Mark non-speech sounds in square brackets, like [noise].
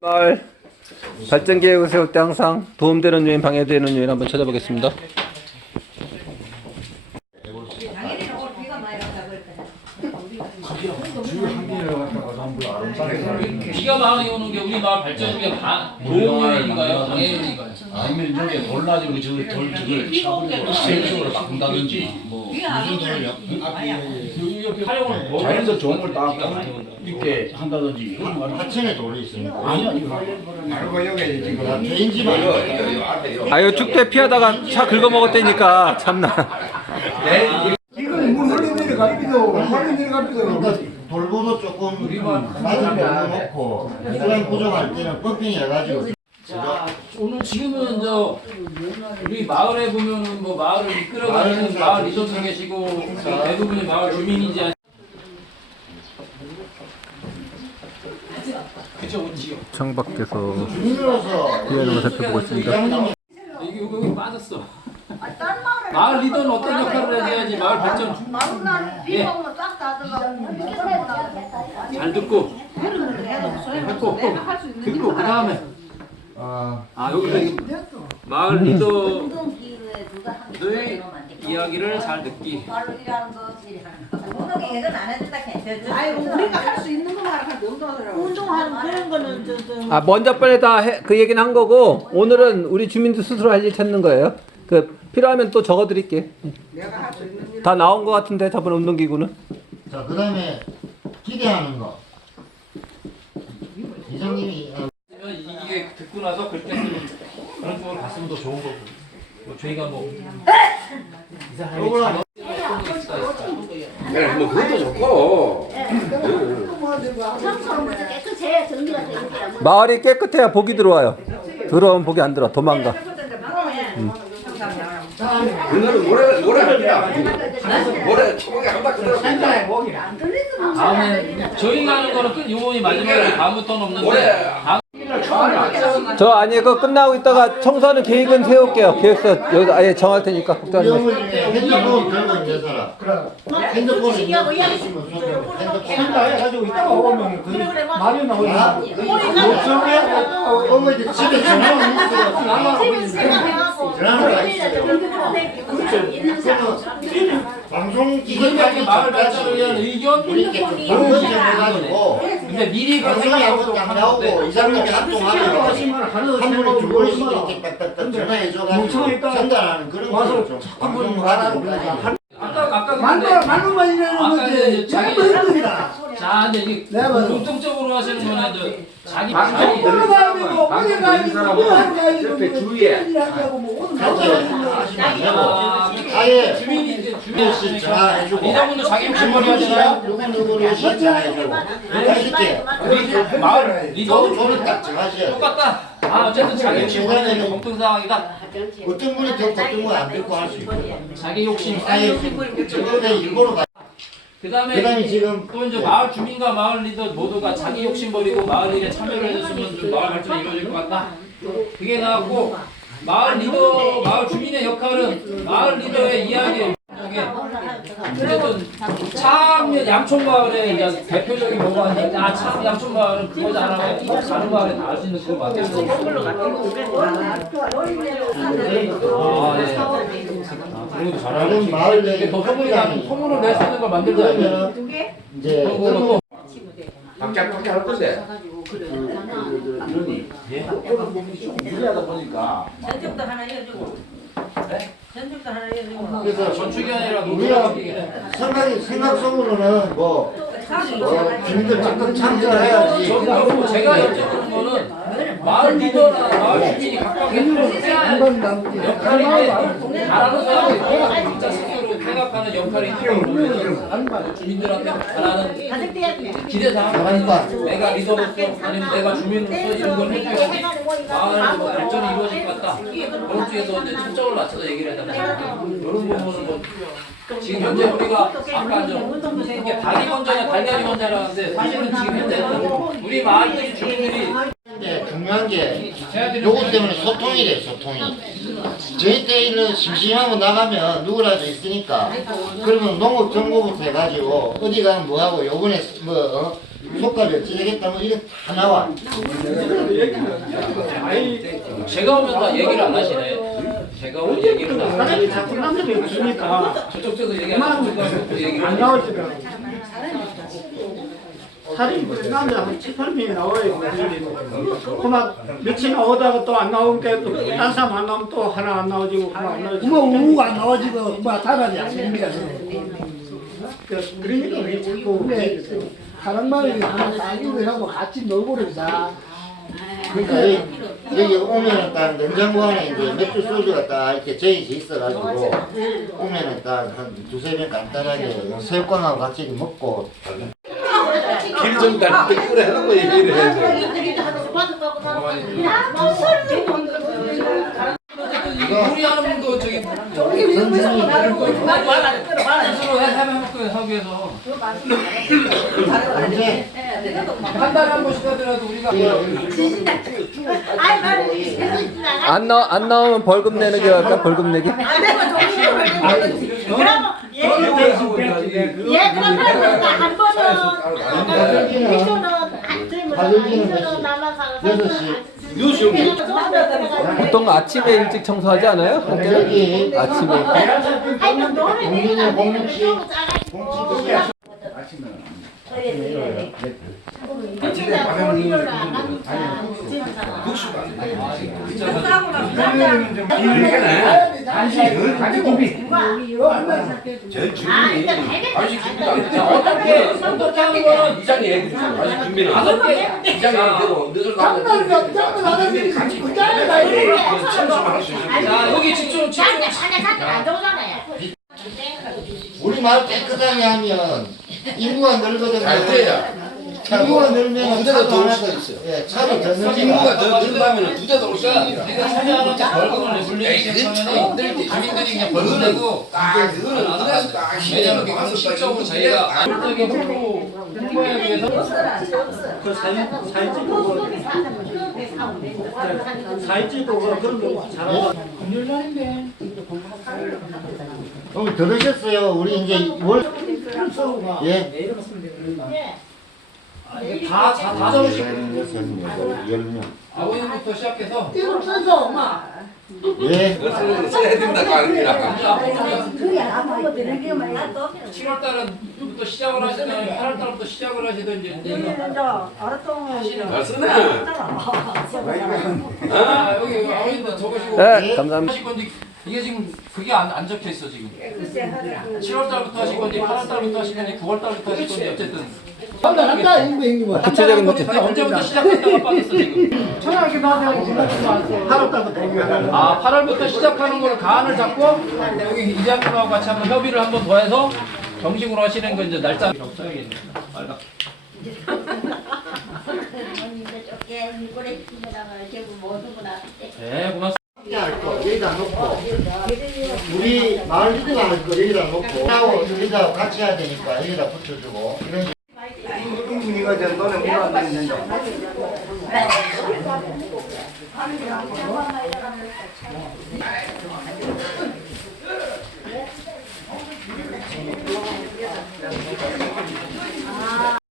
마을 발전 계획을 세울 때 항상 도움되는 요인, 방해되는 요인 한번 찾아보겠습니다. 비가 많이 오는 게 우리 마을 발전 중에 방 도움 요인인가요? 방해 요인인가요? 아니면 저게 돌 나지고 저돌 저걸 세력적으로 바꾼다든지 뭐 무슨 소리야? 활용을 뭐 자연에서 좋은 걸 비가 딱 많이 온다. 이렇게 한다든지 하천에 돌이 있으니까 아니야 이거 알고 여기 지금 개인지만. 아유 축대 피하다가 차 긁어먹었다니까 참나. 이거는 물 흘러 내려가기도 흘러 내려가기도 돌보도 조금 낮은 데로 놓고 이런 부족할 때는 펌핑 해가지고. 자, 오늘 지금은 저 우리 마을에 보면은 뭐 마을을 이끌어가시는 마을 리더도 계시고 대부분이 마을 주민이지 않- 그쵸 그치요 창밖에서 걸 살펴보고 있습니다. 여기 여기, 빠졌어. 마을 리더는 어떤 역할을 해야지 마을 발전. 마루날 비 오면 싹다 들어가고 잘 듣고. 듣고 듣고. 그 다음에 어, 아 여기 마을 리더의 운동 기회에 누가 한 이야기를 잘 듣기 말로 일하는 거지 운동 계획은 안 해준다 괜찮죠 아이고 우리가 할 수 있는 거만 하라 운동하더라고. 운동하는 그런 거는 저 저 아 먼저 번에 다 그 얘기는 한 거고 오늘은 우리 주민들 스스로 할 일 찾는 거예요. 그 필요하면 또 적어드릴게. 내가 할 수 있는 일. 다 나온 거 같은데 저번 운동기구는. 자 그다음에 기대하는 거 이장님이 듣고 나서 그렇게 그런 쪽으로 갔으면 더 좋은 거고. 뭐 저희가 뭐 이사람이 요거랑 뭐 그것도 좋고. 정리가 마을이 깨끗해야 복이 들어와요. 들어오면 복이 안 들어. 도망가. 그거는 뭐래 뭐래 합니다. 뭐래 처먹에 한다 그래서 다음에 저희가 하는 거는 끝. 요번이 마지막에 다음부터는 없는데 저 아니 그거 끝나고 있다가 청소하는 계획은 세울게요. 계획서 여기 아예 정할 테니까 걱정하지 마세요. 중에 핸드폰 들고 있는 사람 핸드폰 핸드폰 해가지고 있다가 오면 그 말이 나오지 아, 요청에 어머 이제 집에 전화가 있어요 방송 이것밖에 마을 발전을 위한 기계까지 의견 우리 이렇게 방송 좀 해가지고 근데 미리 그안 나오고 생각하고 이 사람이 활동하면 한 분이 두 번씩 이렇게 딱딱딱 전화해줘가지고 전달하는 그런 거를 좀 방송 가지고 아까 아까 아까 건데 이제 자기 전부 힘들다. 자 이제 이게 내가 봐도. 공통적으로 하시는 이제 자기 방송 자기 어느 사람이고 어디 가지고 사람은 어디 가지고 옆에 주위에 뭐 아, 되고 아예 주민이 이제 뉴스 주민이 전화해주고 이자분도 자기 욕심머리 하잖아요 누구 누구를 신청해주고 하실게 우리 마을 리더 저는 딱 정하셔야 돼 똑같다. 아 어쨌든 자기 욕심 부리는 공통 상황이다. 어떤 분이 듣고 어떤 분이 안 듣고 할 수 있고 자기 욕심. 아예 일본으로 가 그다음에 그다음에 지금 또 이제 마을 주민과 마을 리더 모두가 자기 욕심 버리고 마을 일에 참여를 해줬으면 좀 마을 발전이 이루어질 것 같다. 그게 나왔고 마을 리더 마을 주민의 역할은 마을 리더의 이야기 어쨌든 참 양촌마을의 이제 대표적인 뭐가 있는데 아 참 양촌마을은 그거지 않아 다른 마을에 다 알 수 있는 그거 맞겠어. 아 예. 아, 그리고 잘하고 다른 마을 내 이게 더 소문이 나면 소문을 낼 수 있는 걸 만들자. 그러면 이제 그리고 또 각자 각자 할 건데. 이러니. 유리하다 보니까. 전적도 하나 해주고. 전적도 하나 해주고. 그래서 전축이 아니라 우리가 생각이 생각 속으로는 뭐 어, 주민들 적극 참여를 해야지. 저기 뭐 제가 마을 리더나 마을 주민이 각각 역할인데 잘하는 사람이 내가 진짜 스스로 생각하는 역할이 있다고 주민들한테 잘하는 기대 사항 내가 리더로서 아니면 내가 주민으로서 이런 걸 해줘야지 마을 뭐 발전이 이루어질 것 같다. 그런 쪽에서 이제 초점을 맞춰서 얘기를 해야 된다. 이런 부분은 뭐 지금 현재 우리가 아까 좀 이게 닭이 먼저냐 달걀이 먼저냐라는데 사실은 지금 현재는 우리 마을들이 주민들이 근데 중요한 게 요것 때문에 소통이 돼 소통이 저희 때는 심심하고 나가면 누구라도 있으니까 그러면 농업 정보부터 해가지고 어디 가면 뭐하고 요번에 뭐 어? 속값이 어찌 되겠다 뭐 이게 다 나와 제가 오면 다 얘기를 안 하시네. 제가 오면 얘기를 안 사람이 하시네. 자꾸 남들이 없으니까 저쪽 쪽에서 얘기하는 거 얘기를 안 나오지가 사람이 그 남자 한 7, 8명이 나와요 그만 며칠 나오다가 또 안 나오니까 또딴 사람 안 나오면 또 하나 안 나오지고 그만 안 나오지고 뭐 우가 안 나와지고 뭐 다라지 않습니까? 그- 그러니까 왜 자꾸 다른 말이 하나 따기를 하고 같이 놀고르자. 그러니까 여기, 오면은 딱 냉장고 안에 이제 맥주 소주가 딱 이렇게 저희서 있어가지고 오면은 딱 한 두세 병 간단하게 새우깡하고 같이 먹고 길 좀 다닐 때 그래 하는 거 얘기를 해야지. 우리 하는 분도 저기 스스로 해먹고 하기 위해서. 이제 한 달에 한 번씩 하더라도 우리가 안 나 안 나오면 벌금 내는 게 할까? 벌금 내기? 그러면 예, 예, 그러면 한 번은 안 가족이는 이거는 남아서 시. 보통 아침에 일찍 청소하지 않아요? 여기 아침에. 일 찍. 아니 노래 공민이 공치 제일 중요한 아직 준비도 안 자, 어떻게 어떻게 하는 거는 이장이 얘기 좀 아직 준비는 안 다섯 개 이장이 얘기대로 늦을 장난이 장난 안 하는데 같이 그자를. 가야 돼. 참석을 할수 자, 여기 집중 집중. 우리 마을 깨끗하게 하면 인구가 늘거든요. 잘 돼야. 인구가 늘면 두 대가 더올 수가 있어요. 예, 차도 더 인구가. 더 늘다면 두 대가 올 수가 있으니까. 내가 참여하는 벌금을 그건 시작하면 힘들지. 주민들이 그냥 벌금 내고 딱 그거는 그래서 딱 왜냐면 시행하는 그건 게 실적으로 저희가 안되게 홍보 홍보하기 위해서 그 사진 사진 찍고 사진 찍고 그런 거 잘하고 어, 들으셨어요? 우리 이제 월 예. 다 다 적으시고 열명. 아버님부터 시작해서 이거 써줘 엄마 예. 써야 된다고 앞으로 7월 달은 부터 시작을 하시든 8월 달부터 시작을 하시든 이제 잘 쓰네. 아 여기 여기 아버님도 적으시고 네, 감사합니다. 하실 건지 이게 지금 그게 안, 안 적혀 있어 지금 7월 달부터 하실 건지 8월 달부터 하실 건지 9월 달부터 하실 건지 어쨌든 한다. 이거 형님은. 구체적인. 근데 언제부터 시작했다가 [laughs] 빠졌어 지금? 전화기 받아야 하루 달부터 아 8월부터 시작하는 걸 가안을 잡고 여기 이장님하고 같이 한번 협의를 한번 더 해서 정식으로 하시는 거 이제 날짜 적어야겠네. 빨리 [laughs] 네 고맙습니다. 할 거, 여기다 놓고. 우리 마을 리더가 할거 여기다 놓고. 하고 여기다 같이 해야 되니까 여기다 붙여주고. 이거 저 너네 물안 되는데.